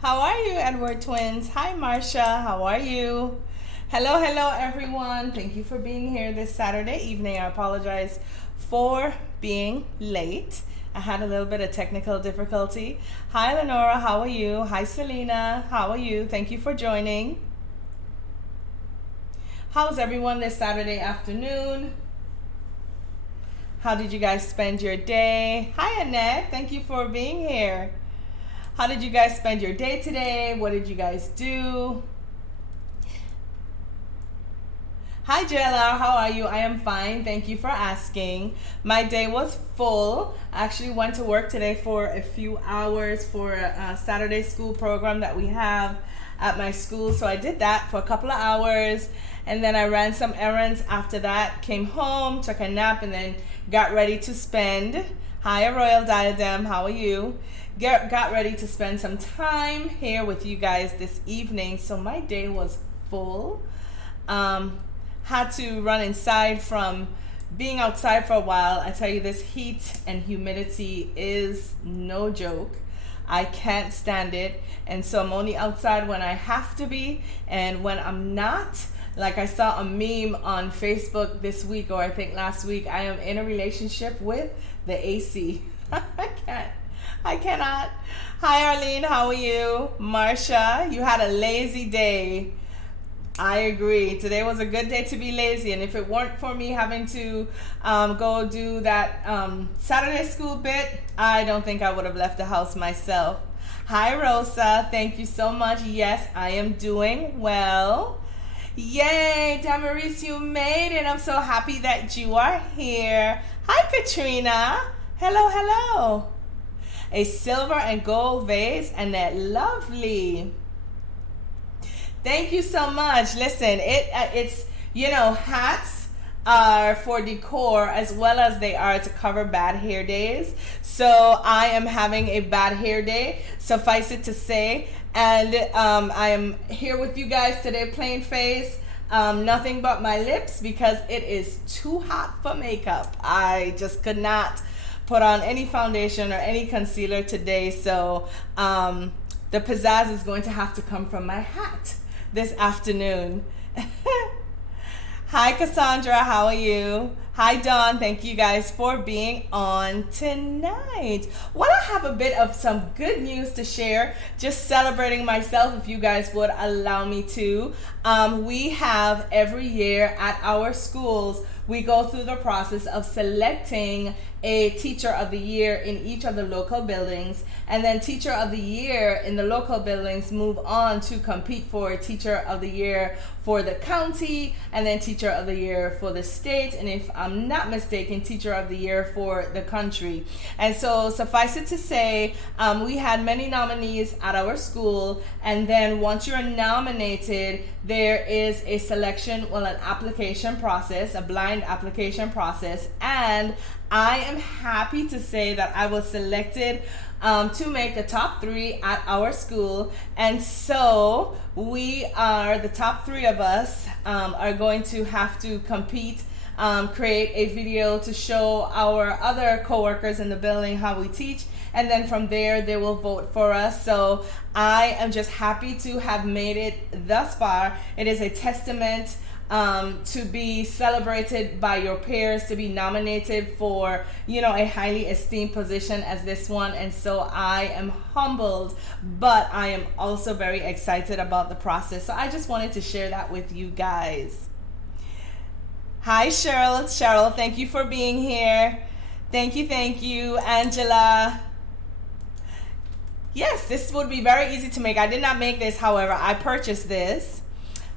How are you, Edward Twins? Hi, Marcia. How are you? Hello, hello, everyone. Thank you for being here this Saturday evening. I apologize for being late. I had a little bit of technical difficulty. Hi, Lenora. How are you? Hi, Selena. How are you? Thank you for joining. How's everyone this Saturday afternoon? How did you guys spend your day? Hi, Annette. Thank you for being here. How did you guys spend your day today? What did you guys do? Hi, JLR. How are you? I am fine. Thank you for asking. My day was full. I actually went to work today for a few hours for a Saturday school program that we have at my school. So I did that for a couple of hours, and then I ran some errands after that, came home, took a nap, and then got ready to spend. Hi, Royal Diadem. How are you? Got ready to spend some time here with you guys this evening. So my day was full. Had to run inside from being outside for a while. I tell you, this heat and humidity is no joke. I can't stand it. And so I'm only outside when I have to be. And when I'm not, like I saw a meme on Facebook this week, or I think last week, I am in a relationship with the AC. I cannot. Hi, Arlene. How are you? Marcia, you had a lazy day. I agree. Today was a good day to be lazy, and if it weren't for me having to go do that Saturday school bit, I don't think I would have left the house myself. Hi, Rosa. Thank you so much. Yes, I am doing well. Yay, Damaris, you made it. I'm so happy that you are here. Hi, Katrina. Hello, hello. A silver and gold vase, and that lovely. Thank you so much. Listen, it's, you know, hats are for decor as well as they are to cover bad hair days. So I am having a bad hair day, suffice it to say. And I am here with you guys today, plain face, nothing but my lips, because it is too hot for makeup. I just could not put on any foundation or any concealer today. So the pizzazz is going to have to come from my hat this afternoon. Hi, Cassandra. How are you? Hi, Dawn. Thank you guys for being on tonight. Well, I have a bit of some good news to share, just celebrating myself, if you guys would allow me to. We have every year at our schools, we go through the process of selecting a teacher of the year in each of the local buildings, and then teacher of the year in the local buildings move on to compete for teacher of the year for the county, and then teacher of the year for the state, and if I'm not mistaken, teacher of the year for the country. And so suffice it to say, we had many nominees at our school, and then once you're nominated, there is a selection, well, an application process, a blind application process, and I am happy to say that I was selected to make the top 3 at our school. And so we are, the top 3 of us are going to have to compete, create a video to show our other coworkers in the building how we teach, and then from there they will vote for us. So I am just happy to have made it thus far. It is a testament to be celebrated by your peers, to be nominated for, you know, a highly esteemed position as this one. And so I am humbled, but I am also very excited about the process. So I just wanted to share that with you guys. Hi, Cheryl. Cheryl, thank you for being here. Thank you, Angela. Yes, this would be very easy to make. I did not make this, however, I purchased this.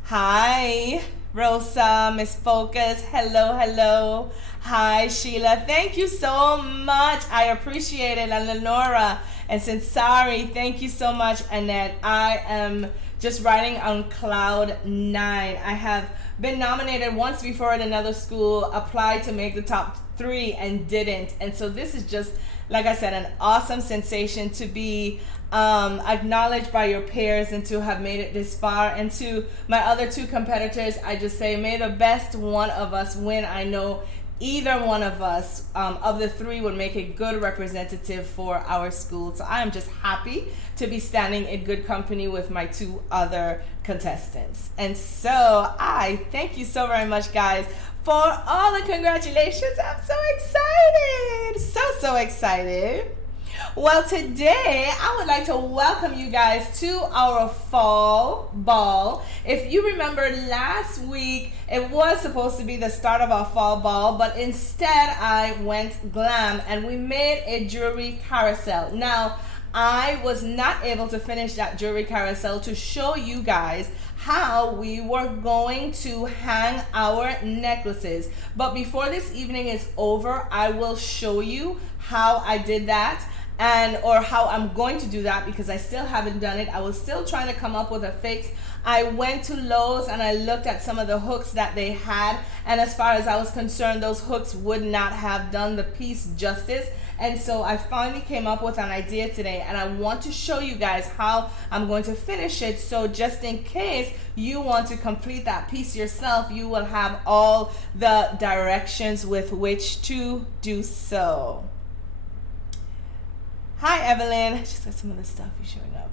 Hi, Rosa, Miss Focus, hello, hello. Hi, Sheila, thank you so much. I appreciate it. And Lenora and Sinsari, thank you so much. Annette, I am just riding on cloud 9. I have been nominated once before at another school, applied to make the top 3 and didn't. And so this is just, like I said, an awesome sensation to be acknowledged by your peers and to have made it this far. And to my other 2 competitors, I just say, may the best one of us win. I know either one of us of the three would make a good representative for our school. So I am just happy to be standing in good company with my two other contestants. And so I thank you so very much, guys, for all the congratulations. I'm so excited. So excited. Well, today I would like to welcome you guys to our fall ball. If you remember last week, it was supposed to be the start of our fall ball, but instead I went glam and we made a jewelry carousel. Now, I was not able to finish that jewelry carousel to show you guys how we were going to hang our necklaces. But before this evening is over, I will show you how I did that, or how I'm going to do that, because I still haven't done it. I was still trying to come up with a fix. I went to Lowe's and I looked at some of the hooks that they had, and as far as I was concerned, those hooks would not have done the piece justice. And so I finally came up with an idea today, and I want to show you guys how I'm going to finish it. So just in case you want to complete that piece yourself, you will have all the directions with which to do so. Hi, Evelyn. I just got some of the stuff you showing up.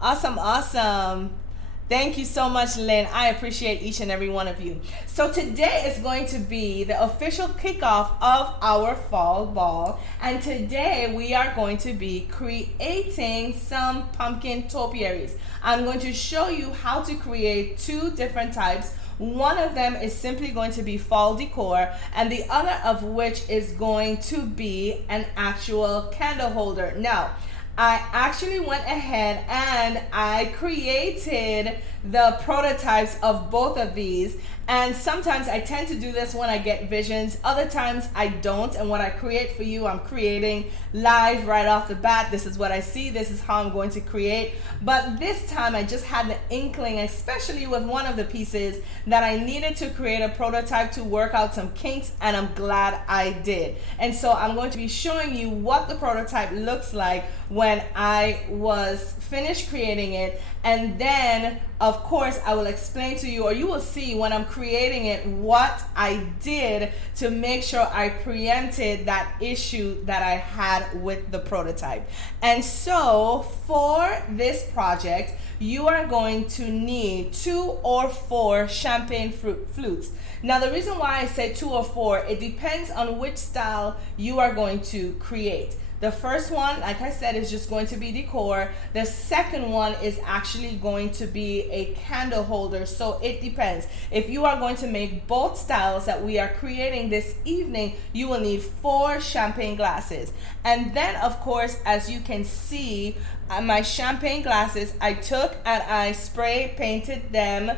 Awesome. Thank you so much, Lynn. I appreciate each and every one of you. So today is going to be the official kickoff of our fall ball. And today we are going to be creating some pumpkin topiaries. I'm going to show you how to create two different types. One of them is simply going to be fall decor, and the other of which is going to be an actual candle holder. Now, I actually went ahead and I created the prototypes of both of these, and sometimes I tend to do this when I get visions, other times I don't, and what I create for you, I'm creating live right off the bat. This is what I see, this is how I'm going to create. But this time I just had the inkling, especially with one of the pieces, that I needed to create a prototype to work out some kinks, and I'm glad I did. And so I'm going to be showing you what the prototype looks like when I was finished creating it, and then of course I will explain to you, or you will see when I'm creating it, what I did to make sure I preempted that issue that I had with the prototype. And so for this project, you are going to need 2 or 4 champagne flutes. Now, the reason why I say 2 or 4, it depends on which style you are going to create. The first one, like I said, is just going to be decor. The second one is actually going to be a candle holder. So it depends. If you are going to make both styles that we are creating this evening, you will need 4 champagne glasses. And then, of course, as you can see, my champagne glasses, I took and I spray painted them.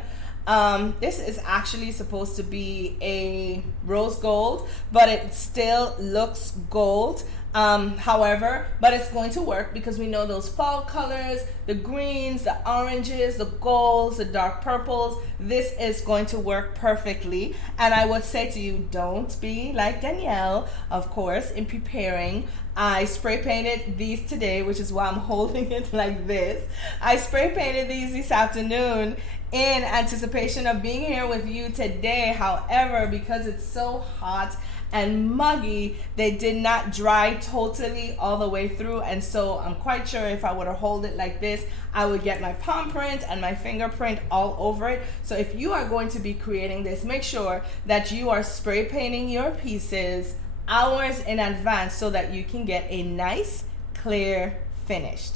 This is actually supposed to be a rose gold, but it still looks gold. However, but it's going to work because we know those fall colors, the greens, the oranges, the golds, the dark purples. This is going to work perfectly. And I would say to you, don't be like Danielle, of course, in preparing. I spray painted these today, which is why I'm holding it like this. I spray painted these this afternoon in anticipation of being here with you today. However, because it's so hot and muggy, they did not dry totally all the way through, and so I'm quite sure if I were to hold it like this, I would get my palm print and my fingerprint all over it. So if you are going to be creating this, make sure that you are spray painting your pieces hours in advance so that you can get a nice clear finish.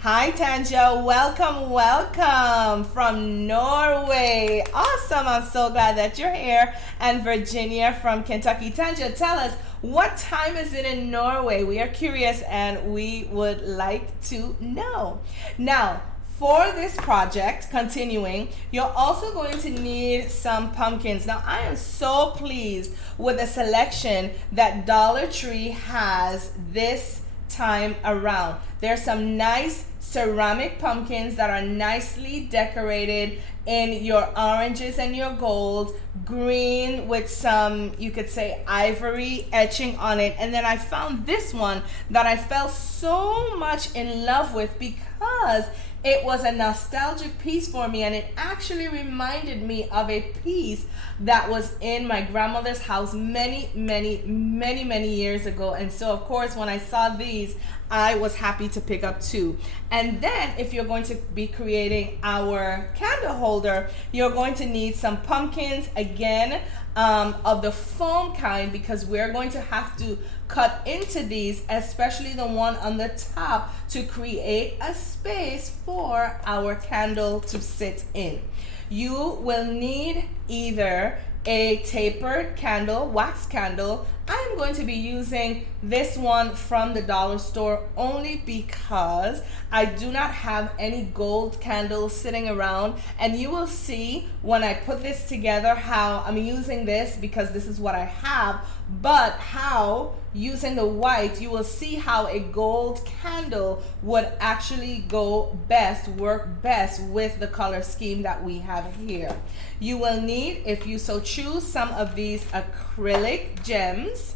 Hi Tanja, welcome from Norway. Awesome, I'm so glad that you're here. And Virginia from Kentucky. Tanja, tell us, what time is it in Norway? We are curious and we would like to know. Now, for this project, continuing, you're also going to need some pumpkins. Now, I am so pleased with the selection that Dollar Tree has this time around. There's some nice ceramic pumpkins that are nicely decorated in your oranges and your gold, green with some, you could say, ivory etching on it. And then I found this one that I fell so much in love with because it was a nostalgic piece for me, and it actually reminded me of a piece that was in my grandmother's house many years ago. And so of course when I saw these, I was happy to pick up two. And then if you're going to be creating our candle holder, you're going to need some pumpkins, again, of the foam kind, because we're going to have to cut into these, especially the one on the top, to create a space for our candle to sit in. You will need either a tapered candle, wax candle. I am going to be using this one from the dollar store only because I do not have any gold candles sitting around, and you will see when I put this together how I'm using this because this is what I have, but how using the white, you will see how a gold candle would actually work best with the color scheme that we have here. You will need, if you so choose, some of these acrylic gems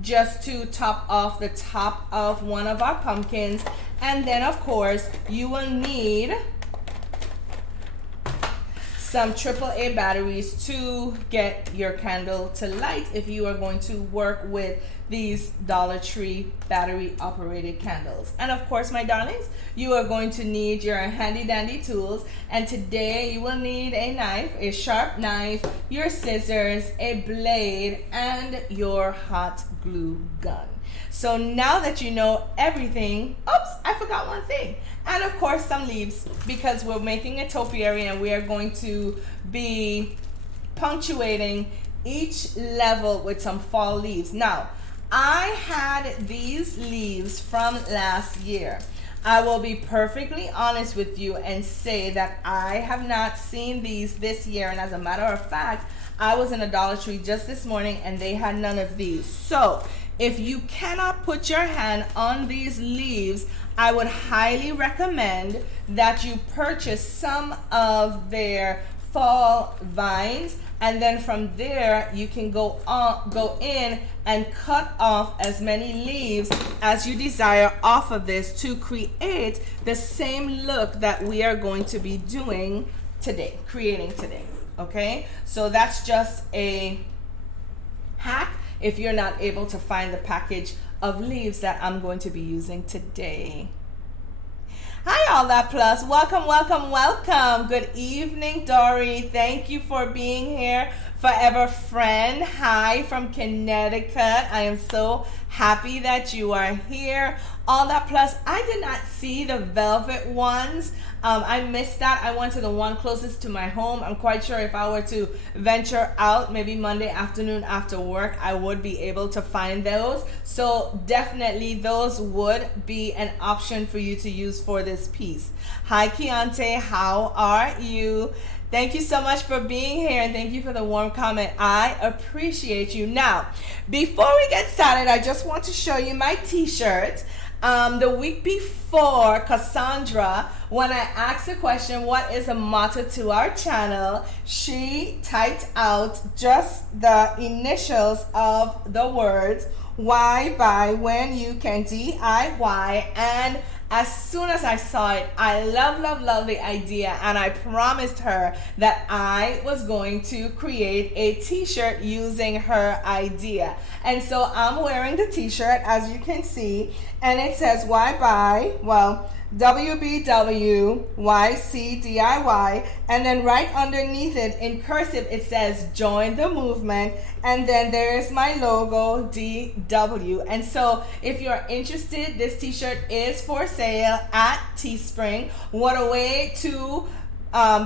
just to top off the top of one of our pumpkins. And then of course you will need some AAA batteries to get your candle to light if you are going to work with these Dollar Tree battery operated candles. And of course, my darlings, you are going to need your handy dandy tools. And today you will need a knife, a sharp knife, your scissors, a blade, and your hot glue gun. So now that you know everything, oops, I forgot one thing. And of course some leaves, because we're making a topiary and we are going to be punctuating each level with some fall leaves. Now, I had these leaves from last year. I will be perfectly honest with you and say that I have not seen these this year. And as a matter of fact, I was in a Dollar Tree just this morning and they had none of these. So if you cannot put your hand on these leaves, I would highly recommend that you purchase some of their fall vines, and then from there you can go in and cut off as many leaves as you desire off of this to create the same look that we are going to be doing today, creating today. Okay, so that's just a hack if you're not able to find the package of leaves that I'm going to be using today. Hi, all that plus. Welcome, welcome, welcome. Good evening, Dory. Thank you for being here. Forever friend, hi from Connecticut. I am so happy that you are here. All that plus, I did not see the velvet ones. I missed that. I went to the one closest to my home. I'm quite sure if I were to venture out, maybe Monday afternoon after work, I would be able to find those. So definitely those would be an option for you to use for this piece. Hi, Keontae. How are you? Thank you so much for being here, and thank you for the warm comment. I appreciate you. Now, before we get started, I just want to show you my t-shirt. The week before, Cassandra, when I asked the question, what is the motto to our channel, she typed out just the initials of the words, why buy when you can DIY. And as soon as I saw it, I love the idea, and I promised her that I was going to create a t-shirt using her idea. And so I'm wearing the t-shirt, as you can see, and it says why buy, well, WBWYCDIY, and then right underneath it in cursive it says join the movement, and then there is my logo DW. And so if you're interested, this t-shirt is for sale at Teespring. What a way to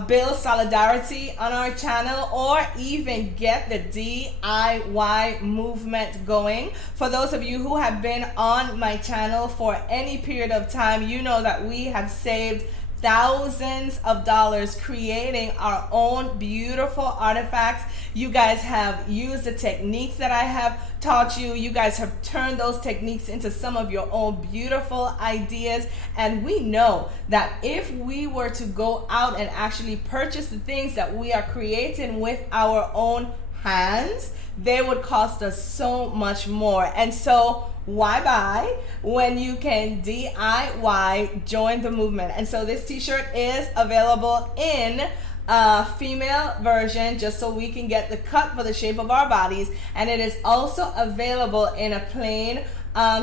build solidarity on our channel, or even get the DIY movement going. For those of you who have been on my channel for any period of time, you know that we have saved thousands of dollars creating our own beautiful artifacts. You guys have used the techniques that I have taught you. You guys have turned those techniques into some of your own beautiful ideas. And we know that if we were to go out and actually purchase the things that we are creating with our own hands, they would cost us so much more. And so why buy when you can DIY, join the movement? And so this t-shirt is available in a female version, just so we can get the cut for the shape of our bodies, and it is also available in a plain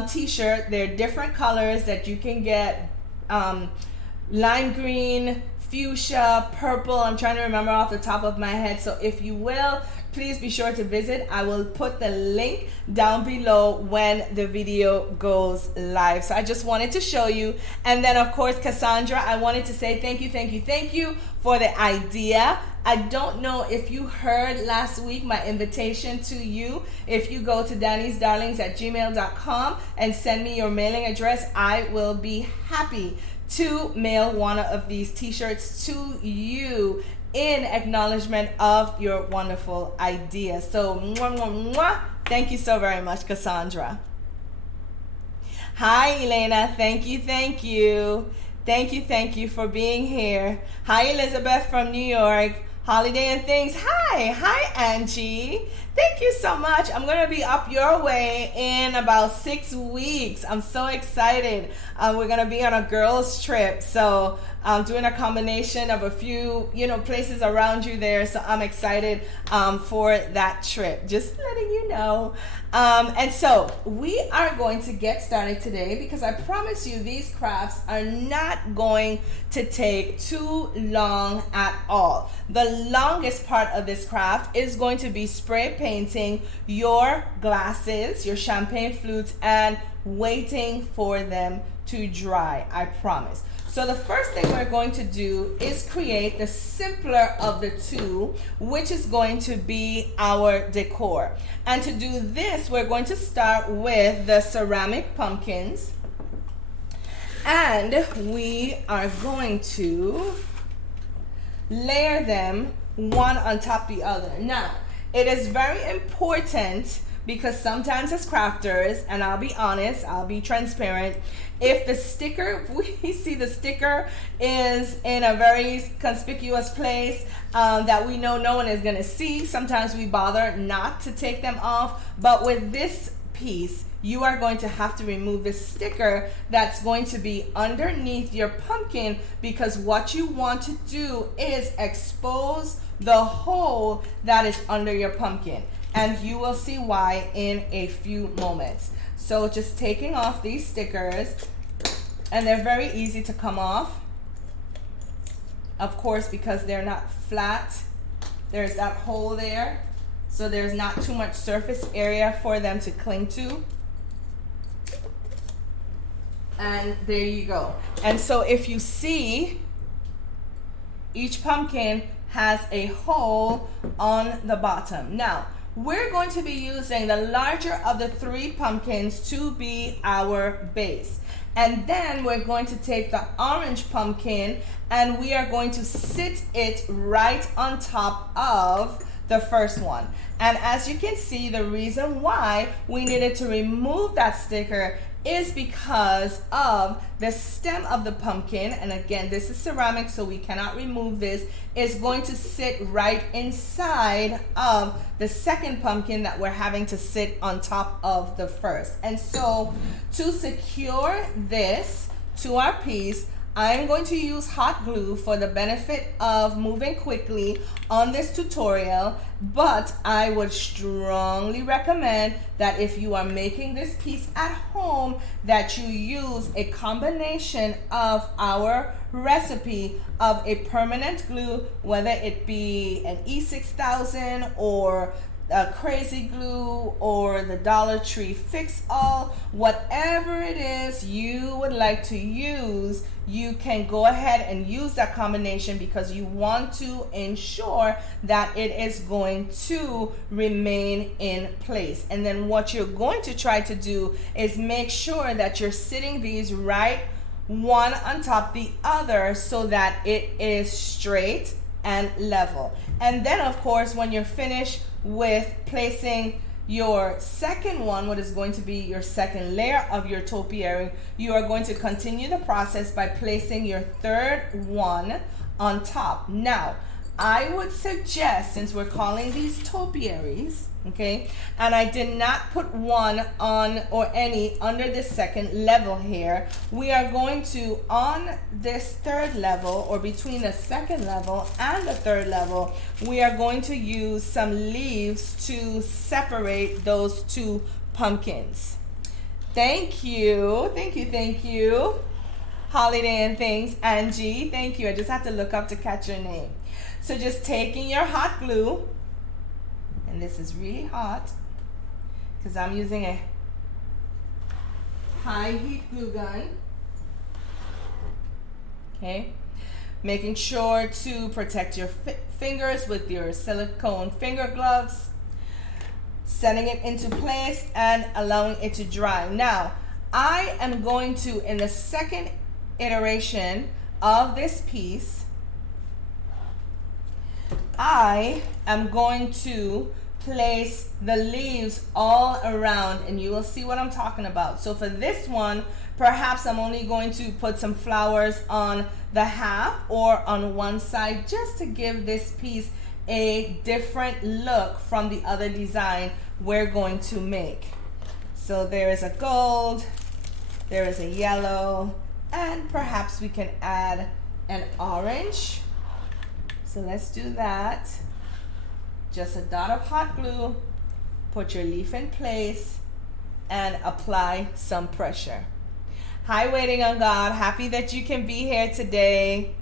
t-shirt. There are different colors that you can get, lime green, fuchsia, purple. I'm trying to remember off the top of my head. So if you will, please be sure to visit. I will put the link down below when the video goes live. So I just wanted to show you. And then of course, Cassandra, I wanted to say thank you for the idea. I don't know if you heard last week my invitation to you. If you go to dannysdarlings@gmail.com and send me your mailing address, I will be happy to mail one of these t-shirts to you in acknowledgement of your wonderful idea. So mwah, mwah, mwah. Thank you so very much, Cassandra. Hi, Elena. Thank you for being here. Hi, Elizabeth from New York. Holiday and things. Hi, Angie. Thank you so much. I'm going to be up your way in about 6 weeks. I'm so excited. We're going to be on a girls trip. So I'm doing a combination of a few, places around you there. So I'm excited for that trip. Just letting you know. And so we are going to get started today, because I promise you these crafts are not going to take too long at all. The longest part of this craft is going to be spray painting your glasses, your champagne flutes, and waiting for them to dry, I promise. So the first thing we're going to do is create the simpler of the two, which is going to be our decor. And to do this, we're going to start with the ceramic pumpkins. And we are going to layer them one on top of the other. Now, it is very important, because sometimes as crafters, and I'll be honest, I'll be transparent, if we see the sticker is in a very conspicuous place that we know no one is going to see, sometimes we bother not to take them off. But with this piece, you are going to have to remove the sticker that's going to be underneath your pumpkin, because what you want to do is expose the hole that is under your pumpkin. And you will see why in a few moments. So just taking off these stickers, and they're very easy to come off. Of course, because they're not flat, there's that hole there. So there's not too much surface area for them to cling to. And there you go. And so if you see, each pumpkin has a hole on the bottom. Now, we're going to be using the larger of the three pumpkins to be our base. And then we're going to take the orange pumpkin and we are going to sit it right on top of the first one. And as you can see, the reason why we needed to remove that sticker is because of the stem of the pumpkin, and again, this is ceramic, so we cannot remove this, is going to sit right inside of the second pumpkin that we're having to sit on top of the first. And so to secure this to our piece, I'm going to use hot glue for the benefit of moving quickly on this tutorial, but I would strongly recommend that if you are making this piece at home, that you use a combination of our recipe of a permanent glue, whether it be an E6000 or a crazy glue or the Dollar Tree Fix All, whatever it is you would like to use, you can go ahead and use that combination, because you want to ensure that it is going to remain in place. And then what you're going to try to do is make sure that you're sitting these right one on top the other so that it is straight and level. And then of course, when you're finished with placing your second one, what is going to be your second layer of your topiary, you are going to continue the process by placing your third one on top. Now, I would suggest, since we're calling these topiaries, okay, and I did not put one on or any under this second level here, we are going to, on this third level, or between the second level and the third level, we are going to use some leaves to separate those two pumpkins. Thank you, thank you, thank you. Holiday and things, Angie, thank you. I just have to look up to catch your name. So just taking your hot glue, and this is really hot because I'm using a high heat glue gun. Okay, making sure to protect your fingers with your silicone finger gloves, setting it into place and allowing it to dry. Now, I am going to, in the second iteration of this piece, I am going to place the leaves all around, and you will see what I'm talking about. So for this one, perhaps I'm only going to put some flowers on the half or on one side, just to give this piece a different look from the other design we're going to make. So there is a gold, there is a yellow, and perhaps we can add an orange. So let's do that. Just a dot of hot glue, put your leaf in place, and apply some pressure. Hi, Waiting on God. Happy that you can be here today.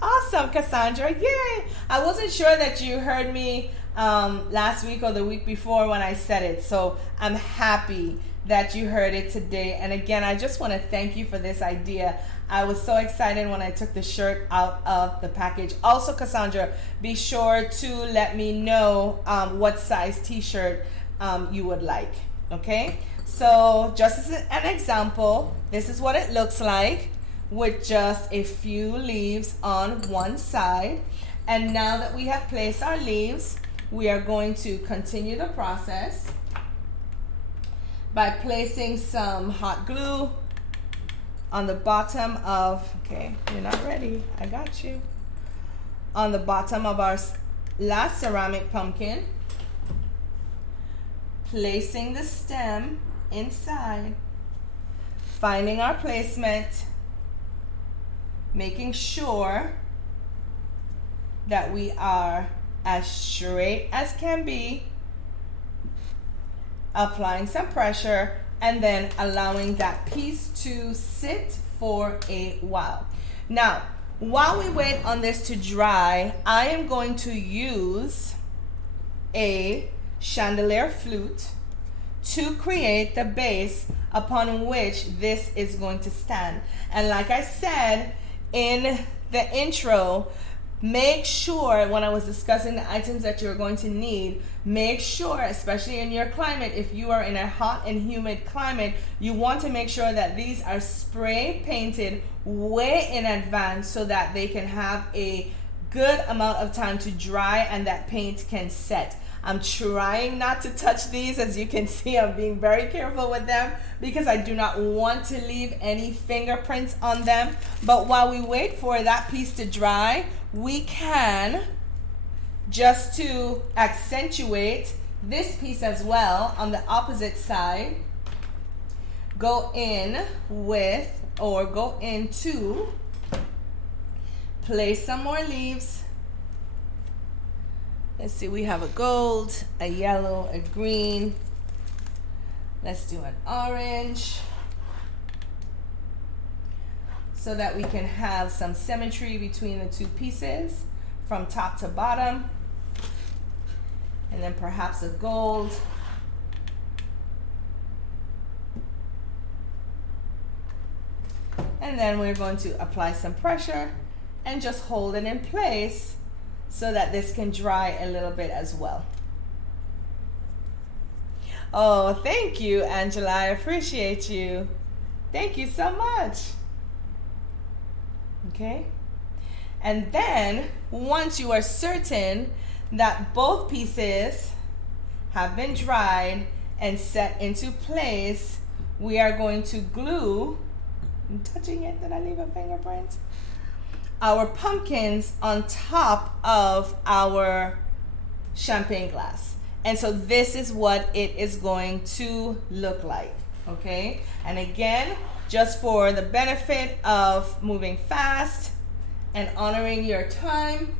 Awesome, Cassandra. Yay! I wasn't sure that you heard me last week or the week before when I said it, so I'm happy that you heard it today. And again, I just want to thank you for this idea. I was so excited when I took the shirt out of the package. Also, Cassandra, be sure to let me know what size t-shirt you would like, okay? So just as an example, this is what it looks like with just a few leaves on one side. And now that we have placed our leaves, we are going to continue the process by placing some hot glue on the bottom of, okay, you're not ready, I got you. On the bottom of our last ceramic pumpkin, placing the stem inside, finding our placement, making sure that we are as straight as can be, applying some pressure, and then allowing that piece to sit for a while. Now, while we wait on this to dry, I am going to use a chandelier flute to create the base upon which this is going to stand. And like I said in the intro, make sure, when I was discussing the items that you're going to need, make sure, especially in your climate, if you are in a hot and humid climate, you want to make sure that these are spray painted way in advance so that they can have a good amount of time to dry and that paint can set. I'm trying not to touch these. As you can see, I'm being very careful with them because I do not want to leave any fingerprints on them. But while we wait for that piece to dry, we can, just to accentuate this piece as well, on the opposite side, go in with, or go into, place some more leaves. Let's see, we have a gold, a yellow, a green. Let's do an orange so that we can have some symmetry between the two pieces from top to bottom. And then perhaps a gold. And then we're going to apply some pressure and just hold it in place so that this can dry a little bit as well. Oh, thank you, Angela. I appreciate you. Thank you so much. Okay. And then once you are certain that both pieces have been dried and set into place, we are going to glue. I'm touching it. Did I leave a fingerprint? our pumpkins on top of our champagne glass. And so this is what it is going to look like, okay? And again, just for the benefit of moving fast and honoring your time,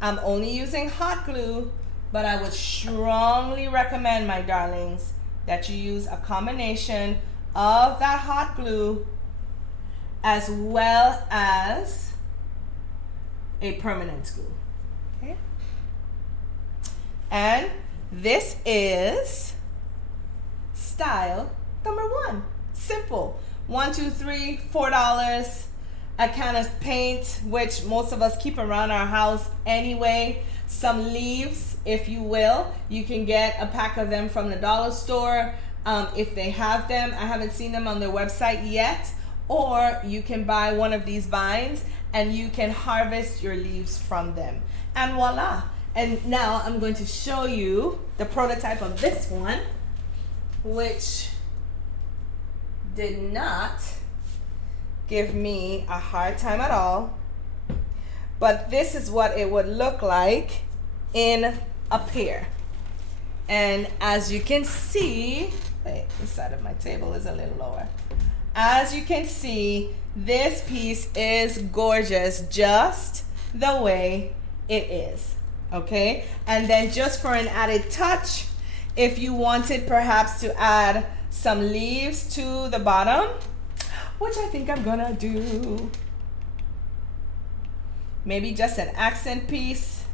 I'm only using hot glue, but I would strongly recommend, my darlings, that you use a combination of that hot glue as well as a permanent glue, okay? And this is style number 1. Simple. $1, $2, $3, $4. A can of paint, which most of us keep around our house anyway. Some leaves, if you will. You can get a pack of them from the dollar store if they have them. I haven't seen them on their website yet. Or you can buy one of these vines and you can harvest your leaves from them. And voila. And now I'm going to show you the prototype of this one, which did not give me a hard time at all. But this is what it would look like in a pair. And as you can see, wait, this side of my table is a little lower. As you can see, this piece is gorgeous just the way it is, okay? And then just for an added touch, if you wanted perhaps to add some leaves to the bottom, which I think I'm gonna do, maybe just an accent piece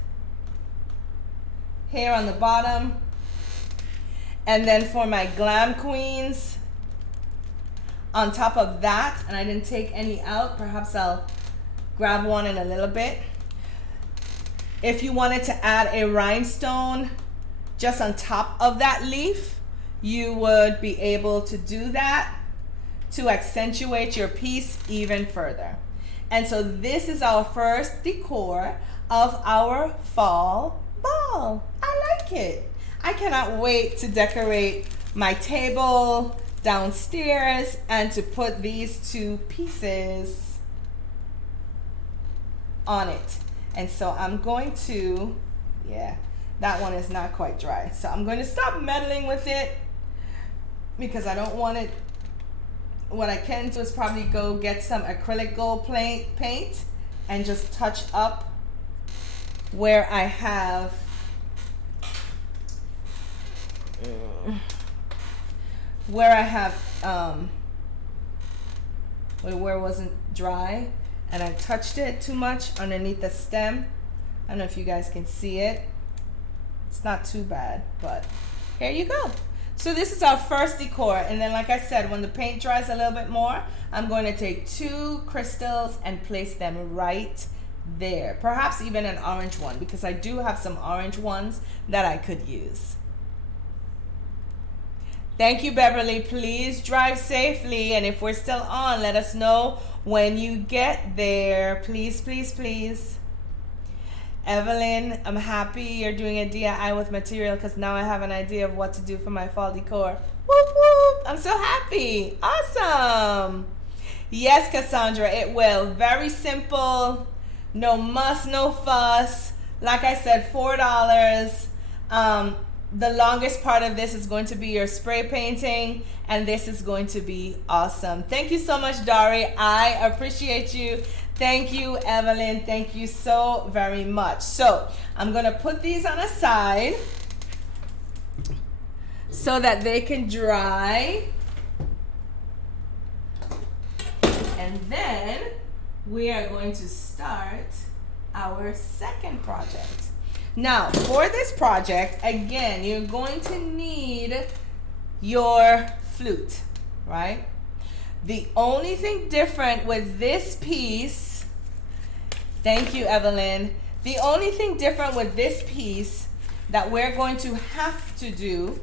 here on the bottom. And then for my glam queens, on top of that, and I didn't take any out, perhaps I'll grab one in a little bit. If you wanted to add a rhinestone just on top of that leaf, you would be able to do that to accentuate your piece even further. And so this is our first decor of our fall ball. I like it. I cannot wait to decorate my table downstairs and to put these 2 pieces on it. And so I'm going to, yeah, that one is not quite dry. So I'm going to stop meddling with it because I don't want it. What I can do is probably go get some acrylic gold paint and just touch up where I have where it wasn't dry and I touched it too much underneath the stem. I don't know if you guys can see it. It's not too bad, but here you go. So this is our first decor, and then like I said, when the paint dries a little bit more, I'm going to take 2 crystals and place them right there. Perhaps even an orange one, because I do have some orange ones that I could use. Thank you, Beverly. Please drive safely, and if we're still on, let us know when you get there. Please, please, please. Evelyn, I'm happy you're doing a DIY with material because now I have an idea of what to do for my fall decor. Whoop, whoop. I'm so happy. Awesome. Yes, Cassandra, it will. Very simple. No muss, no fuss. Like I said, $4. The longest part of this is going to be your spray painting, and this is going to be awesome. Thank you so much, Dari. I appreciate you. Thank you, Evelyn. Thank you so very much. So I'm going to put these on a side so that they can dry. And then we are going to start our second project. Now, for this project, again, you're going to need your flute, right? The only thing different with this piece, thank you, Evelyn. The only thing different with this piece that we're going to have to do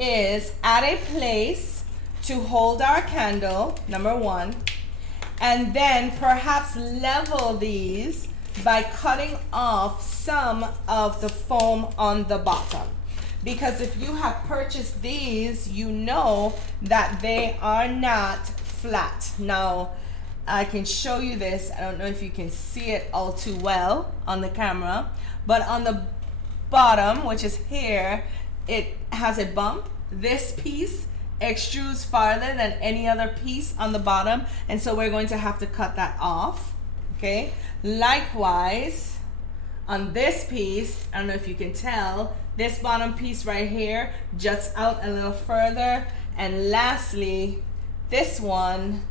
is add a place to hold our candle, number 1, and then perhaps level these by cutting off some of the foam on the bottom. Because if you have purchased these, you know that they are not flat. Now, I can show you this. I don't know if you can see it all too well on the camera, but on the bottom, which is here, it has a bump. This piece extrudes farther than any other piece on the bottom, and so we're going to have to cut that off. Okay, likewise on this piece, I don't know if you can tell, this bottom piece right here juts out a little further. And lastly, this one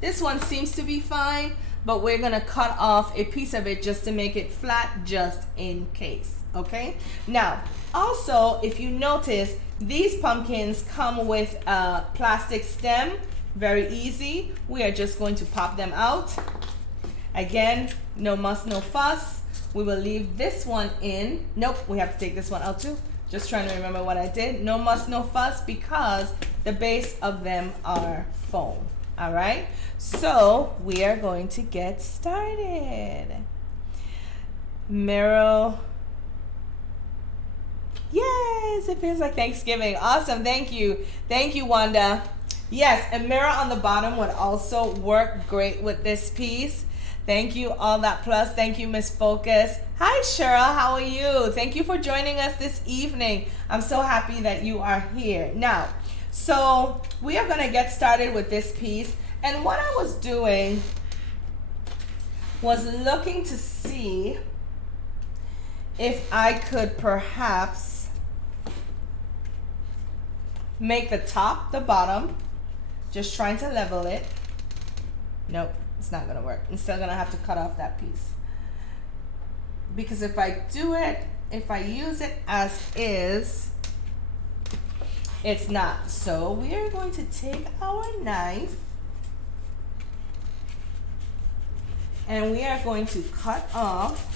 seems to be fine, but we're gonna cut off a piece of it just to make it flat, just in case. Okay, now also, if you notice, these pumpkins come with a plastic stem. Very easy. We are just going to pop them out. Again, no muss, no fuss. We will leave this one in. Nope, we have to take this one out too. Just trying to remember what I did. No muss, no fuss, because the base of them are foam. All right, so we are going to get started. Mirror. Yes, it feels like Thanksgiving. Awesome, thank you. Thank you, Wanda. Yes, a mirror on the bottom would also work great with this piece. Thank you, All That Plus. Thank you, Miss Focus. Hi, Cheryl, how are you? Thank you for joining us this evening. I'm so happy that you are here. Now, so we are gonna get started with this piece. And what I was doing was looking to see if I could perhaps make the top the bottom, just trying to level it. Nope, it's not gonna work. I'm still gonna have to cut off that piece. Because if I do it, if I use it as is, it's not. So we are going to take our knife and we are going to cut off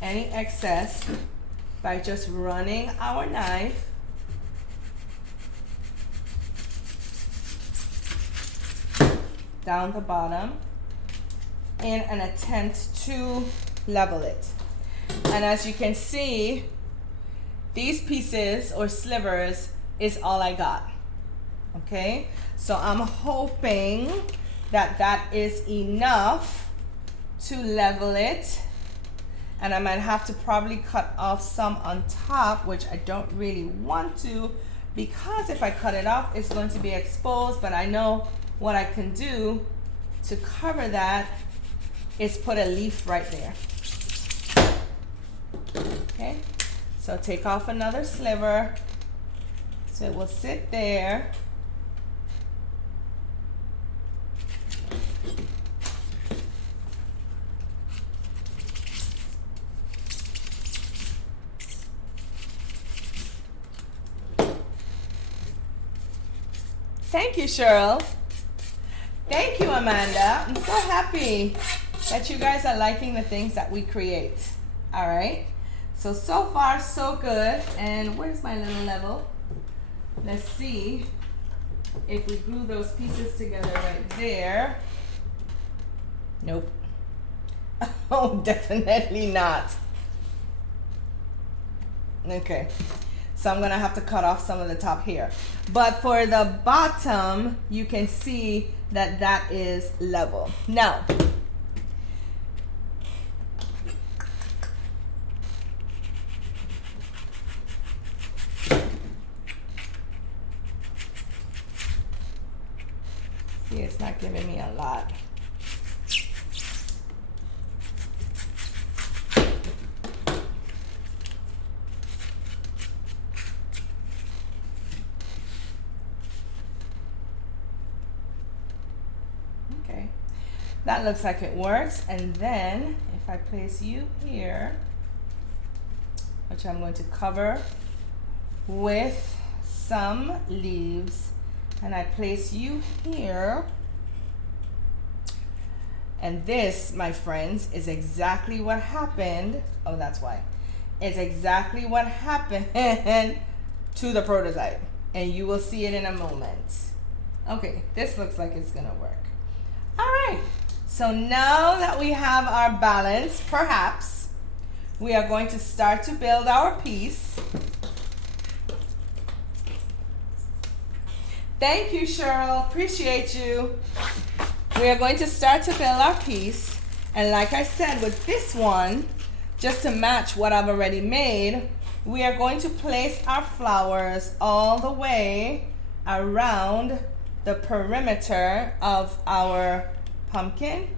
any excess by just running our knife down the bottom in an attempt to level it. And as you can see, these pieces or slivers is all I got. Okay, so I'm hoping that that is enough to level it. And I might have to probably cut off some on top, which I don't really want to, because if I cut it off, it's going to be exposed. But I know what I can do to cover that is put a leaf right there. Okay, so take off another sliver, so it will sit there. Thank you, Cheryl. Thank you, Amanda. I'm so happy that you guys are liking the things that we create. All right. So far, so good. And where's my little level? Let's see if we glue those pieces together right there. Nope. Oh, definitely not. Okay. So I'm gonna have to cut off some of the top here. But for the bottom, you can see that that is level. Now, see, it's not giving me a lot. That looks like it works. And then if I place you here, which I'm going to cover with some leaves, and I place you here, and this, my friends, is exactly what happened. Oh, that's why. It's exactly what happened to the prototype, and you will see it in a moment. Okay, this looks like it's gonna work. All right. So now that we have our balance, perhaps, we are going to start to build our piece. Thank you, Cheryl. Appreciate you. We are going to start to build our piece. And like I said, with this one, just to match what I've already made, we are going to place our flowers all the way around the perimeter of our pumpkin.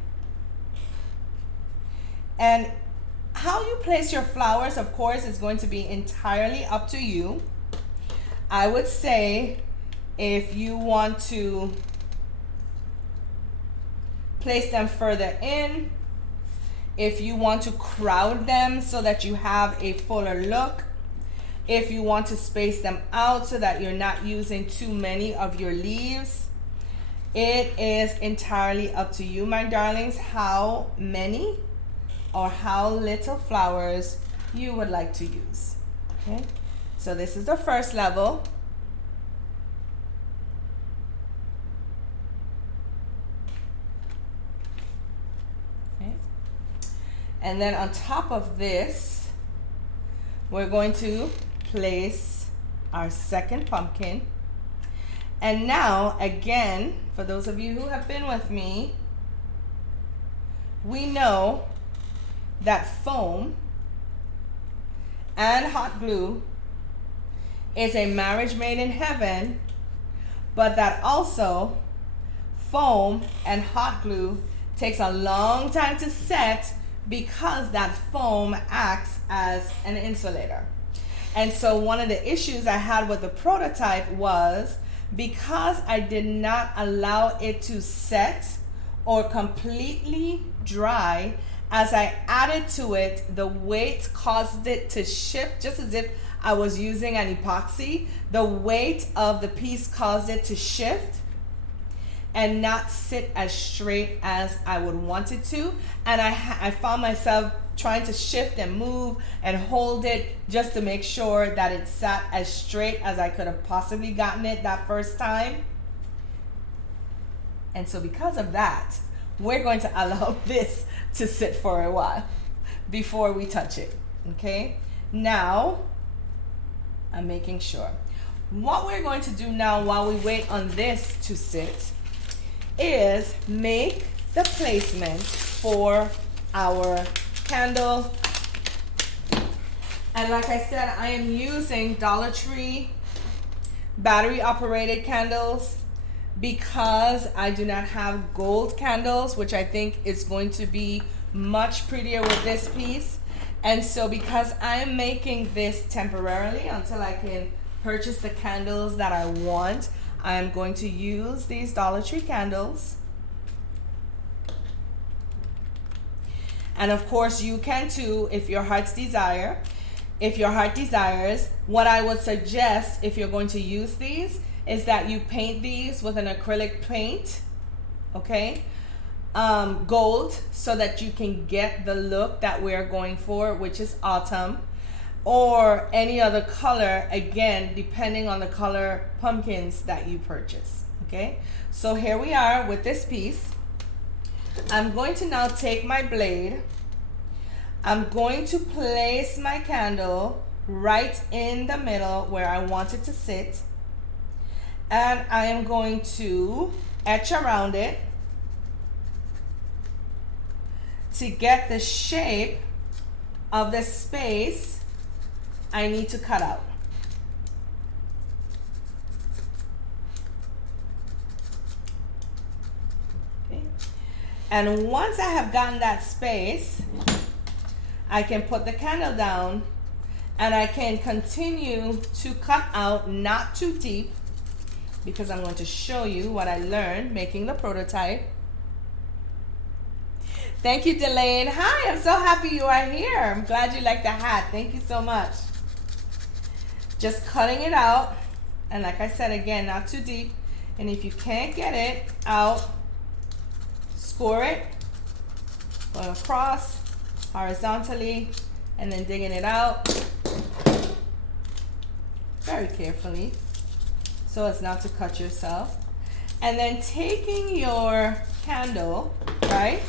And how you place your flowers, of course, is going to be entirely up to you. I would say if you want to place them further in, if you want to crowd them so that you have a fuller look, if you want to space them out so that you're not using too many of your leaves, it is entirely up to you, my darlings, how many or how little flowers you would like to use. Okay, so this is the first level. Okay, and then on top of this, we're going to place our second pumpkin. And now, again, for those of you who have been with me, we know that foam and hot glue is a marriage made in heaven, but that also foam and hot glue takes a long time to set because that foam acts as an insulator. And so one of the issues I had with the prototype was because I did not allow it to set or completely dry, as I added to it, the weight caused it to shift, just as if I was using an epoxy. The weight of the piece caused it to shift and not sit as straight as I would want it to. And I found myself trying to shift and move and hold it just to make sure that it sat as straight as I could have possibly gotten it that first time. And so because of that, we're going to allow this to sit for a while before we touch it. Okay, now I'm making sure. What we're going to do now while we wait on this to sit is make the placement for our candle. And like I said, I am using Dollar Tree battery operated candles because I do not have gold candles, which I think is going to be much prettier with this piece. And so because I am making this temporarily until I can purchase the candles that I want, I'm going to use these Dollar Tree candles. And of course you can too if your heart's desire. If your heart desires, what I would suggest if you're going to use these is that you paint these with an acrylic paint, okay? Gold, so that you can get the look that we're going for, which is autumn, or any other color, again, depending on the color pumpkins that you purchase, okay? So here we are with this piece. I'm going to now take my blade. I'm going to place my candle right in the middle where I want it to sit. And I am going to etch around it to get the shape of the space I need to cut out. Okay. And once I have gotten that space, I can put the candle down and I can continue to cut out, not too deep, because I'm going to show you what I learned making the prototype. Thank you, Delane. Hi, I'm so happy you are here. I'm glad you like the hat. Thank you so much. Just cutting it out. And like I said, again, not too deep. And if you can't get it out, score it, go across, horizontally, and then digging it out very carefully so as not to cut yourself. And then taking your candle, right,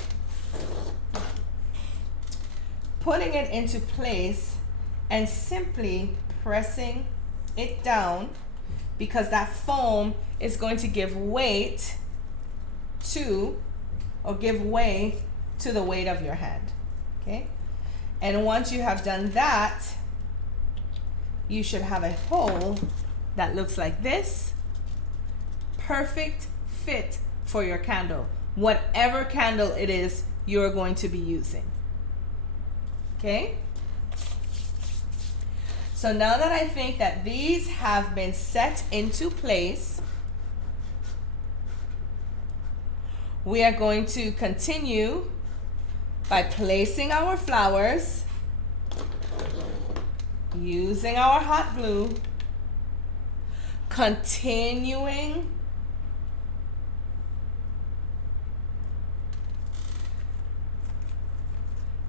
putting it into place and simply pressing it down because that foam is going to give weight to, or give way to the weight of your hand, okay? And once you have done that, you should have a hole that looks like this. Perfect fit for your candle, whatever candle it is you're going to be using, okay? So now that I think that these have been set into place, we are going to continue by placing our flowers, using our hot glue, continuing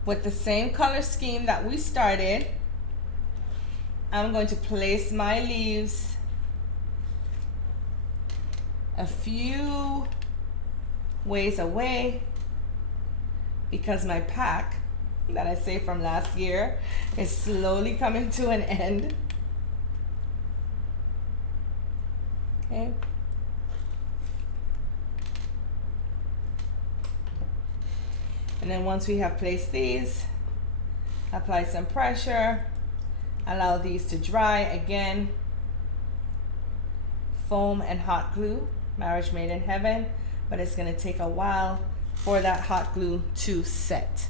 with the same color scheme that we started. I'm going to place my leaves a few ways away because my pack that I saved from last year is slowly coming to an end. Okay. And then once we have placed these, apply some pressure. Allow these to dry. Again, foam and hot glue, marriage made in heaven, but it's gonna take a while for that hot glue to set.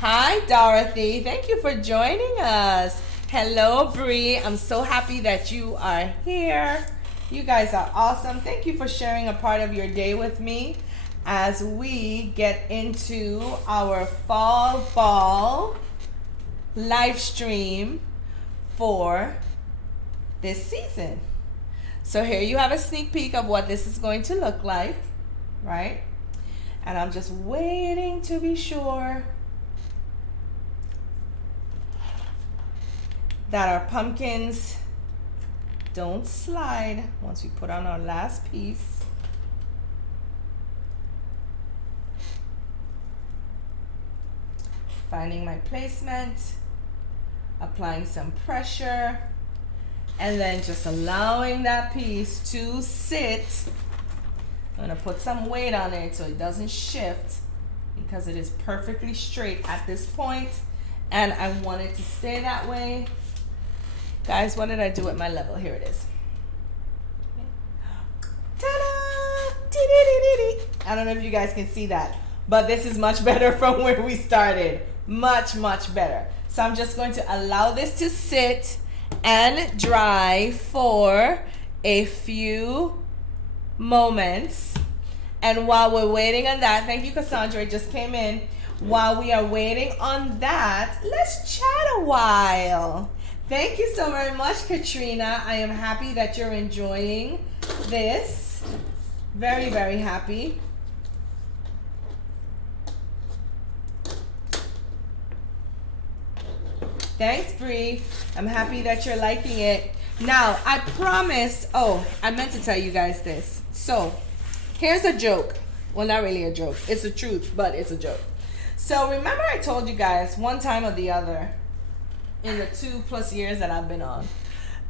Hi, Dorothy, thank you for joining us. Hello, Bree, I'm so happy that you are here. You guys are awesome. Thank you for sharing a part of your day with me as we get into our fall ball live stream for this season. So here you have a sneak peek of what this is going to look like, right? And I'm just waiting to be sure that our pumpkins don't slide once we put on our last piece. Finding my placement, applying some pressure, and then just allowing that piece to sit. I'm gonna put some weight on it so it doesn't shift because it is perfectly straight at this point, and I want it to stay that way. Guys, what did I do with my level? Here it is. Ta-da! I don't know if you guys can see that, but this is much better from where we started. Much, much better. So I'm just going to allow this to sit and dry for a few moments. And while we're waiting on that, thank you, Cassandra, it just came in. While we are waiting on that, let's chat a while. Thank you so very much, Katrina. I am happy that you're enjoying this. Very, very happy. Thanks, Bree. I'm happy that you're liking it. Now, I promised, oh, I meant to tell you guys this. So, here's a joke. Well, not really a joke. It's the truth, but it's a joke. So, remember I told you guys one time or the other in the 2+ years that I've been on,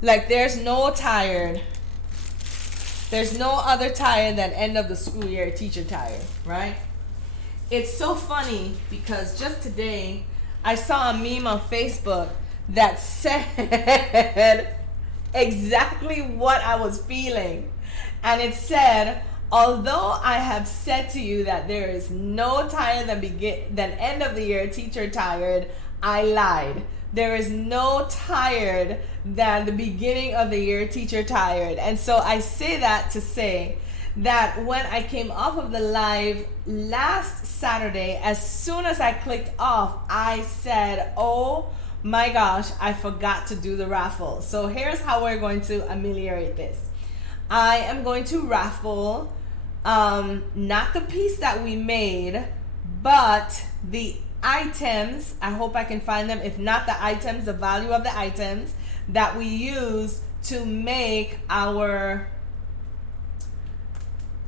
like there's no other tired than end of the school year teacher tired, right? It's so funny because just today, I saw a meme on Facebook that said exactly what I was feeling. And it said, although I have said to you that there is no tired than end of the year teacher tired, I lied. There is no tired than the beginning of the year teacher tired. And so I say that to say that when I came off of the live last Saturday, as soon as I clicked off, I said, oh my gosh, I forgot to do the raffle. So here's how we're going to ameliorate this. I am going to raffle not the piece that we made, but the items. I hope I can find them. If not the items, the value of the items that we use to make our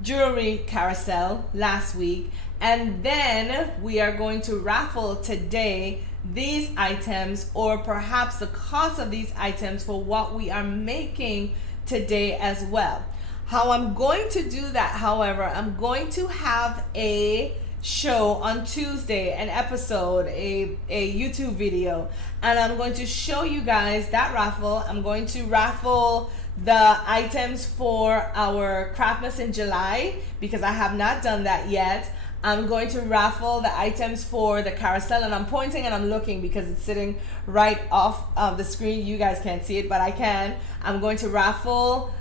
jewelry carousel last week. And then we are going to raffle today these items, or perhaps the cost of these items for what we are making today as well. How I'm going to do that, however, I'm going to have a show on Tuesday, an episode, a YouTube video, and I'm going to show you guys that raffle. I'm going to raffle the items for our Craftmas in July because I have not done that yet. I'm going to raffle the items for the carousel, and I'm pointing and I'm looking because it's sitting right off of the screen. You guys can't see it, but I can. I'm going to raffle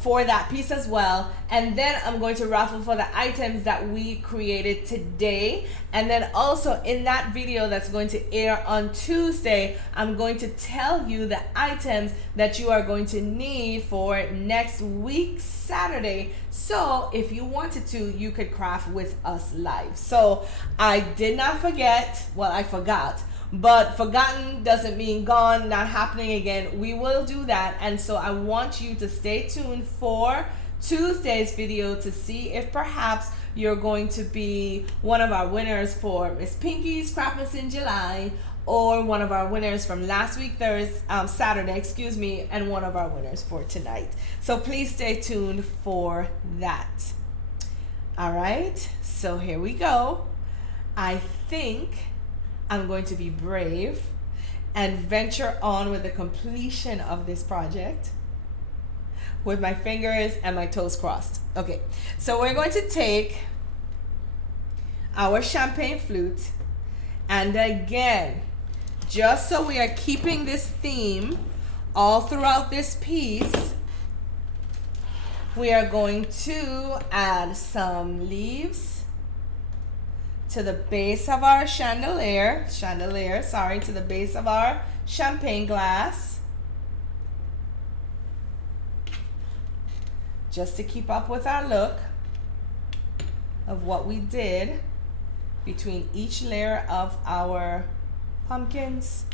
for that piece as well, and then I'm going to raffle for the items that we created today. And then also in that video that's going to air on Tuesday, I'm going to tell you the items that you are going to need for next week Saturday. So if you wanted to, you could craft with us live. So I did not forget, well, I forgot, but forgotten doesn't mean gone, not happening again. We will do that. And so I want you to stay tuned for Tuesday's video to see if perhaps you're going to be one of our winners for Miss Pinky's Craftmas in July, or one of our winners from last week Saturday, and one of our winners for tonight. So please stay tuned for that. All right, so here we go. I think I'm going to be brave and venture on with the completion of this project with my fingers and my toes crossed. Okay, so we're going to take our champagne flute, and again, just so we are keeping this theme all throughout this piece, we are going to add some leaves to the base of our to the base of our champagne glass, just to keep up with our look of what we did between each layer of our pumpkins.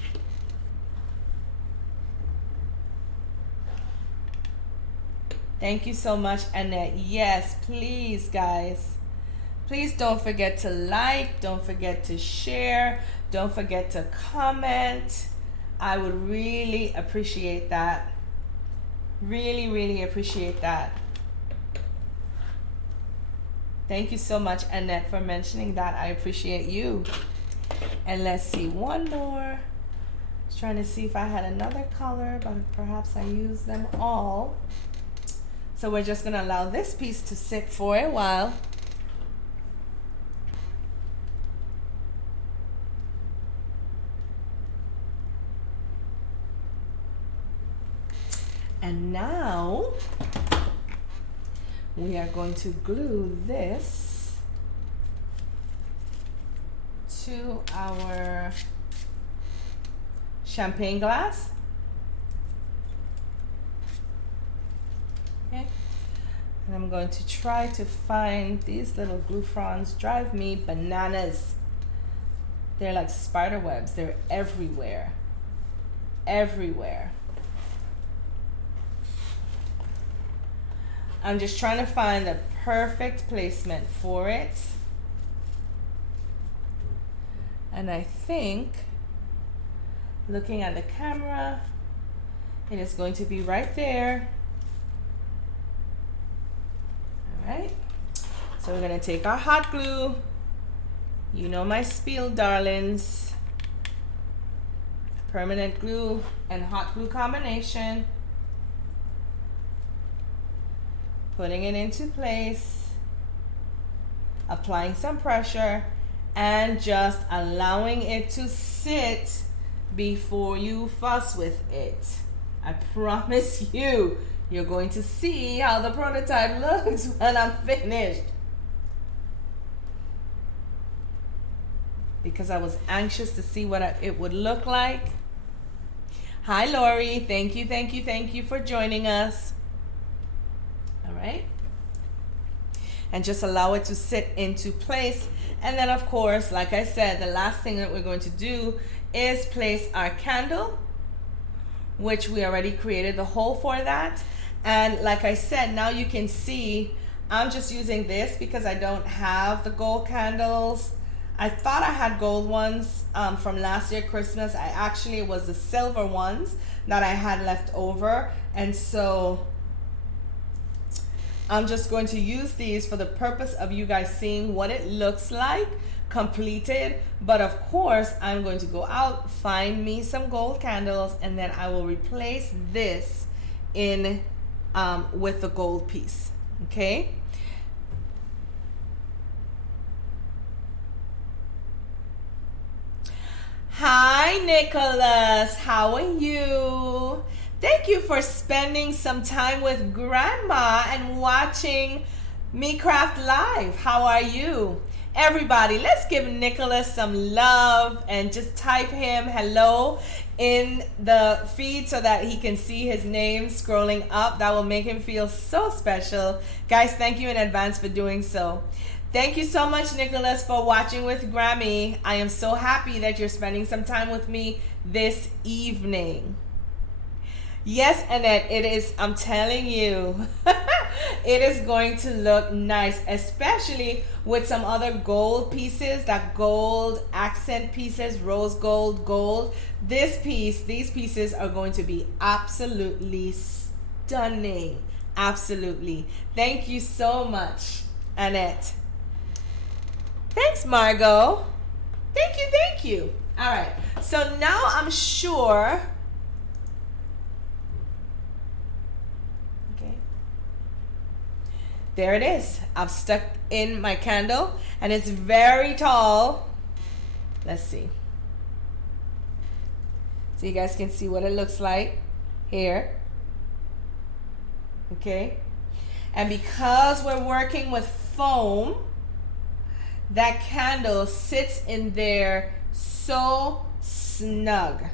Thank you so much, Annette. Yes, please, guys. Please don't forget to like, don't forget to share, don't forget to comment. I would really appreciate that. Really, really appreciate that. Thank you so much, Annette, for mentioning that. I appreciate you. And let's see, one more. I was trying to see if I had another color, but perhaps I used them all. So we're just gonna allow this piece to sit for a while. And now we are going to glue this to our champagne glass. Okay. And I'm going to try to find these little glue fronds. Drive me bananas. They're like spider webs. They're everywhere. Everywhere. I'm just trying to find the perfect placement for it. And I think, looking at the camera, it is going to be right there. All right. So we're going to take our hot glue. You know my spiel, darlings. Permanent glue and hot glue combination. Putting it into place, applying some pressure, and just allowing it to sit before you fuss with it. I promise you, you're going to see how the prototype looks when I'm finished. Because I was anxious to see what it would look like. Hi, Lori. Thank you for joining us. All right, and just allow it to sit into place. And then, of course, like I said, the last thing that we're going to do is place our candle, which we already created the hole for that. And like I said, now you can see I'm just using this because I don't have the gold candles. I thought I had gold ones from last year Christmas. It was the silver ones that I had left over, and so I'm just going to use these for the purpose of you guys seeing what it looks like completed. But of course, I'm going to go out, find me some gold candles, and then I will replace this in with the gold piece. Okay. Hi, Nicholas. How are you? Thank you for spending some time with Grandma and watching me craft live. How are you? Everybody, let's give Nicholas some love and just type him hello in the feed so that he can see his name scrolling up. That will make him feel so special. Guys, thank you in advance for doing so. Thank you so much, Nicholas, for watching with Grammy. I am so happy that you're spending some time with me this evening. Yes, Annette, it is, I'm telling you, it is going to look nice, especially with some other gold pieces, that gold accent pieces, rose gold, gold. These pieces are going to be absolutely stunning. Absolutely. Thank you so much, Annette. Thanks, Margot. Thank you. All right, so now I'm sure. There it is. I've stuck in my candle and it's very tall. Let's see. So you guys can see what it looks like here. Okay. And because we're working with foam, that candle sits in there so snug.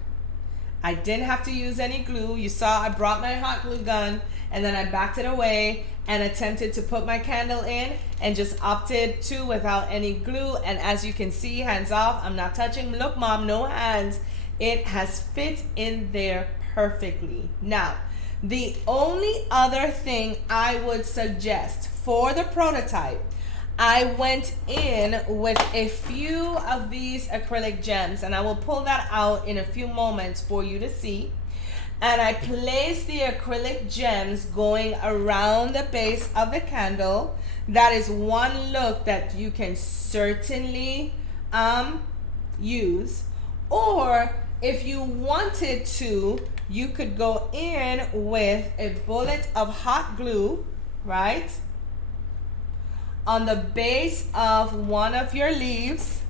I didn't have to use any glue. You saw I brought my hot glue gun and then I backed it away and attempted to put my candle in and just opted to without any glue. And as you can see, hands off, I'm not touching. Look, Mom, no hands. It has fit in there perfectly. Now, the only other thing I would suggest for the prototype, I went in with a few of these acrylic gems, and I will pull that out in a few moments for you to see. And I placed the acrylic gems going around the base of the candle. That is one look that you can certainly use. Or if you wanted to, you could go in with a bullet of hot glue, right, on the base of one of your leaves,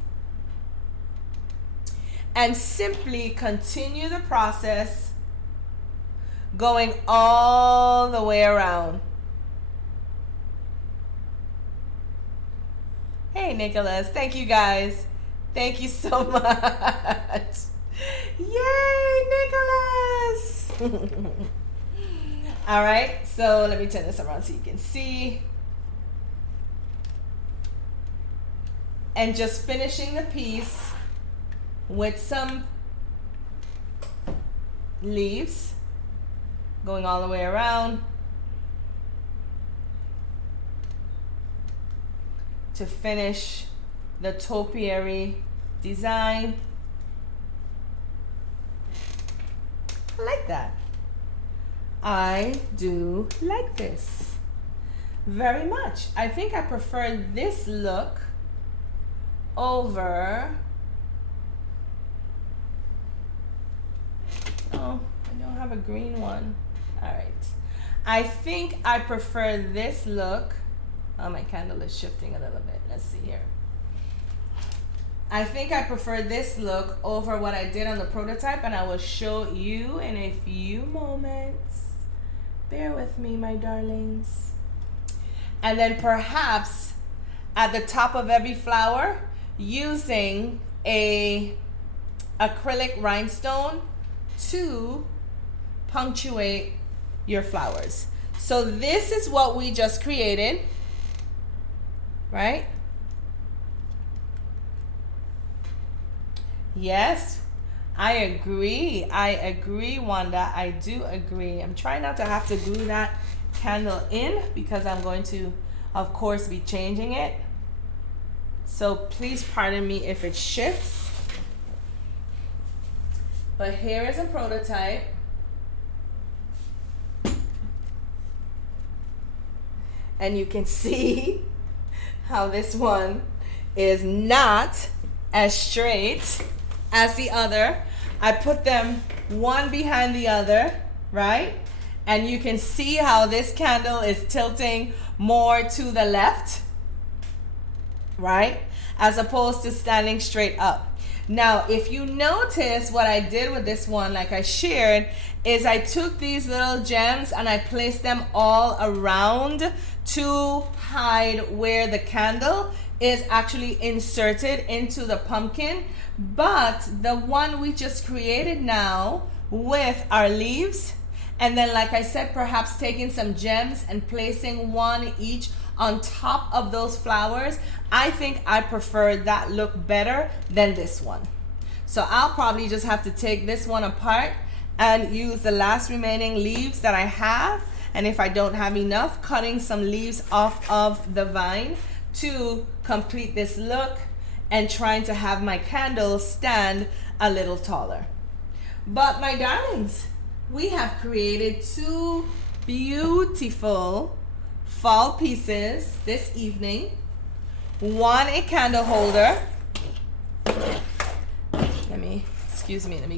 and simply continue the process going all the way around. Hey, Nicholas. Thank you, guys. Thank you so much. Yay, Nicholas. All right, so let me turn this around so you can see. And just finishing the piece with some leaves going all the way around to finish the topiary design. I like that. I do like this very much. I think I prefer this look over, oh, I don't have a green one. All right, I think I prefer this look. Oh, my candle is shifting a little bit. Let's see here. I think I prefer this look over what I did on the prototype, and I will show you in a few moments. Bear with me, my darlings. And then perhaps at the top of every flower, using a acrylic rhinestone to punctuate your flowers. So this is what we just created, right? Yes, I agree, Wanda. I do agree. I'm trying not to have to glue that candle in because I'm going to, of course, be changing it. So please pardon me if it shifts. But here is a prototype. And you can see how this one is not as straight as the other. I put them one behind the other, right? And you can see how this candle is tilting more to the left, right? As opposed to standing straight up. Now, if you notice what I did with this one, like I shared, is I took these little gems and I placed them all around to hide where the candle is actually inserted into the pumpkin. But the one we just created now with our leaves, and then like I said, perhaps taking some gems and placing one each on top of those flowers, I think I prefer that look better than this one. So I'll probably just have to take this one apart and use the last remaining leaves that I have, and if I don't have enough, cutting some leaves off of the vine to complete this look, and trying to have my candles stand a little taller. But my darlings, we have created two beautiful fall pieces this evening. One, a candle holder. Let me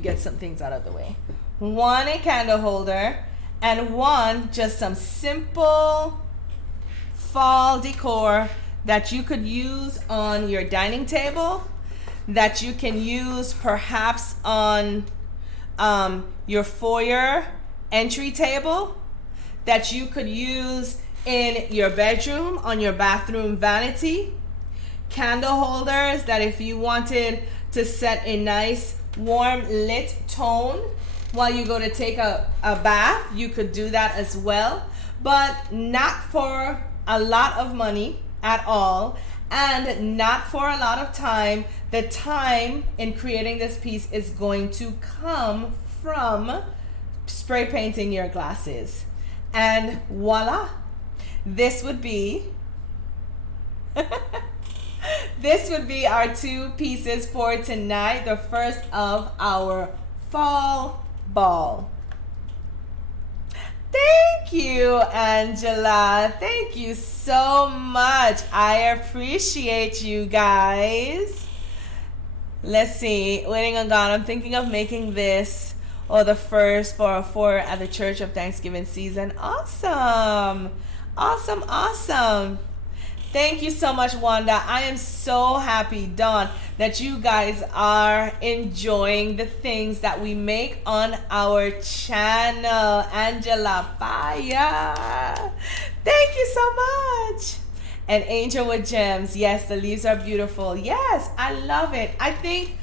get some things out of the way. One, a candle holder, and one, just some simple fall decor that you could use on your dining table, that you can use perhaps on your foyer entry table, that you could use in your bedroom, on your bathroom vanity. Candle holders that if you wanted to set a nice warm lit tone while you go to take a bath, you could do that as well, but not for a lot of money at all, and not for a lot of time. The time in creating this piece is going to come from spray painting your glasses, and voila, this would be this would be our two pieces for tonight, the first of our fall ball. Thank you, Angela. Thank you so much. I appreciate you guys. Let's see. Waiting on God. I'm thinking of making this the first for at the Church of Thanksgiving season. Awesome. Awesome. Awesome. Thank you so much, Wanda. I am so happy, Dawn, that you guys are enjoying the things that we make on our channel. Angela, fire. Thank you so much. And Angel with Gems. Yes, the leaves are beautiful. Yes, I love it. I think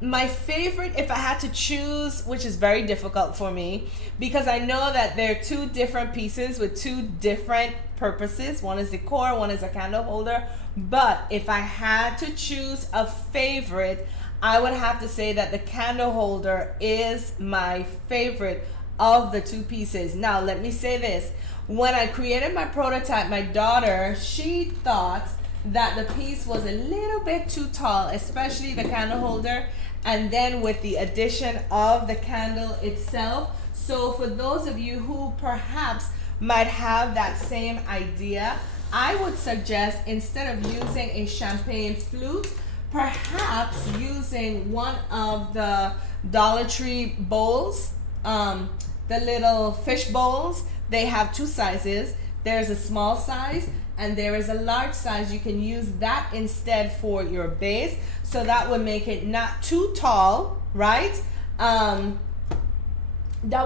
my favorite, if I had to choose, which is very difficult for me, because I know that they're two different pieces with two different purposes. One is decor, one is a candle holder. But if I had to choose a favorite, I would have to say that the candle holder is my favorite of the two pieces. Now, let me say this. When I created my prototype, my daughter, she thought that the piece was a little bit too tall, especially the candle holder, and then with the addition of the candle itself. So for those of you who perhaps might have that same idea, I would suggest, instead of using a champagne flute, perhaps using one of the Dollar Tree bowls, the little fish bowls. They have two sizes. There's a small size and there is a large size. You can use that instead for your base. So that would make it not too tall, right? That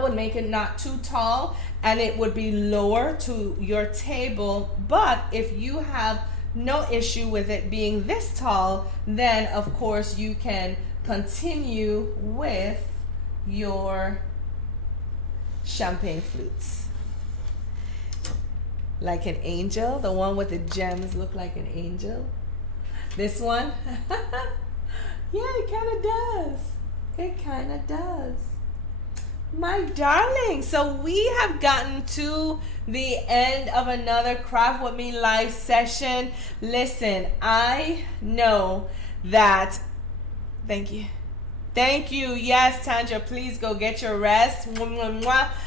would make it not too tall, and it would be lower to your table. But if you have no issue with it being this tall, then of course you can continue with your champagne flutes. Like an angel, the one with the gems look like an angel. This one, yeah, it kind of does. It kind of does. My darling, so we have gotten to the end of another Craft With Me live session. Listen, I know that, thank you. Thank you. Yes, Tanja, please go get your rest.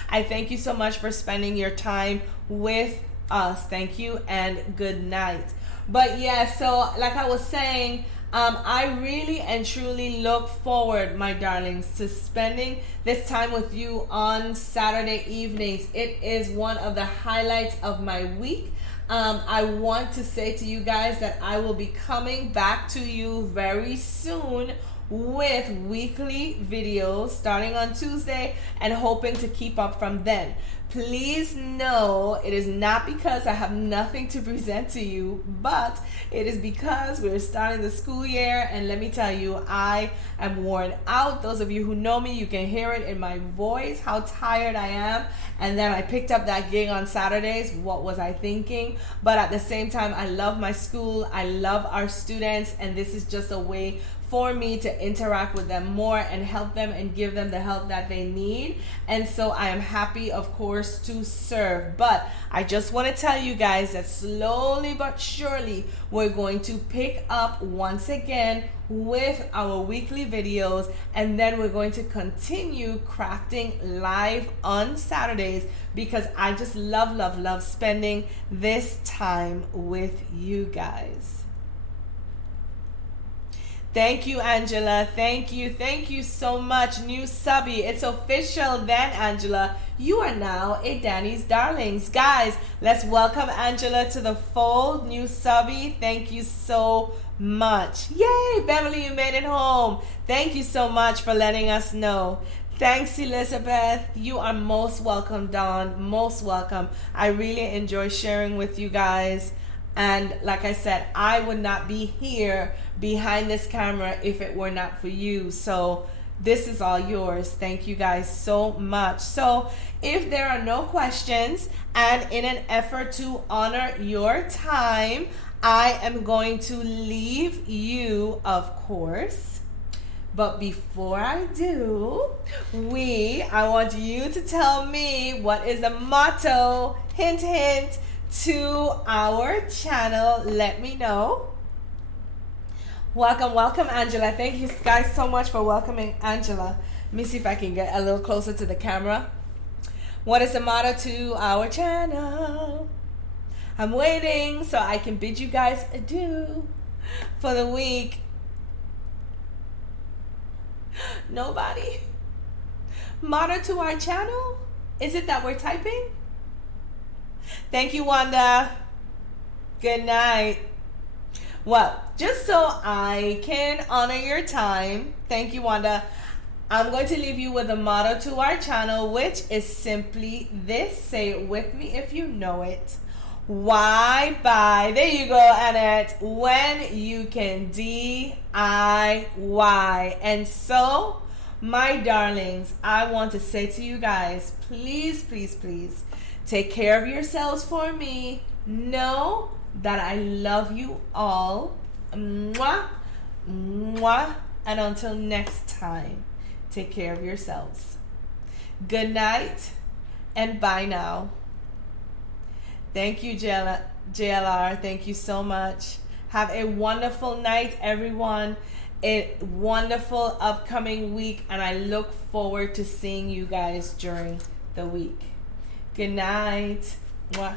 I thank you so much for spending your time with us. Thank you and good night. But yeah, so like I was saying, I really and truly look forward, my darlings, to spending this time with you on Saturday evenings. It is one of the highlights of my week. I want to say to you guys that I will be coming back to you very soon with weekly videos starting on Tuesday and hoping to keep up from then. Please know it is not because I have nothing to present to you, but it is because we're starting the school year, and let me tell you, I am worn out. Those of you who know me, you can hear it in my voice how tired I am. And then I picked up that gig on Saturdays. What was I thinking? But at the same time, I love my school, I love our students, and this is just a way for me to interact with them more and help them and give them the help that they need. And so I am happy, of course, to serve. But I just want to tell you guys that slowly but surely we're going to pick up once again with our weekly videos, and then we're going to continue crafting live on Saturdays because I just love spending this time with you guys. Thank you, Angela. Thank you so much. New subby. It's official then, Angela. You are now a Danny's Darlings. Guys, let's welcome Angela to the fold. New subby. Thank you so much. Yay, Beverly, you made it home. Thank you so much for letting us know. Thanks, Elizabeth. You are most welcome, Dawn. Most welcome. I really enjoy sharing with you guys. And like I said, I would not be here behind this camera if it were not for you. So this is all yours. Thank you guys so much. So if there are no questions, and in an effort to honor your time, I am going to leave you, of course. But before I do, I want you to tell me what is the motto, hint, hint, to our channel. Let me know. Welcome, Angela. Thank you guys so much for welcoming Angela. Let me see if I can get a little closer to the camera. What is the motto to our channel? I'm waiting so I can bid you guys adieu for the week. Nobody? Motto to our channel? Is it that we're typing? Thank you, Wanda. Good night. Well, just so I can honor your time, thank you, Wanda, I'm going to leave you with a motto to our channel, which is simply this. Say it with me if you know it. Why buy? There you go, Annette. When you can DIY. And so, my darlings, I want to say to you guys, please, please, please, take care of yourselves for me. Know that I love you all. Mwah, mwah. And until next time, take care of yourselves. Good night and bye now. Thank you, JLR. Thank you so much. Have a wonderful night, everyone. A wonderful upcoming week, and I look forward to seeing you guys during the week. Good night. Mwah.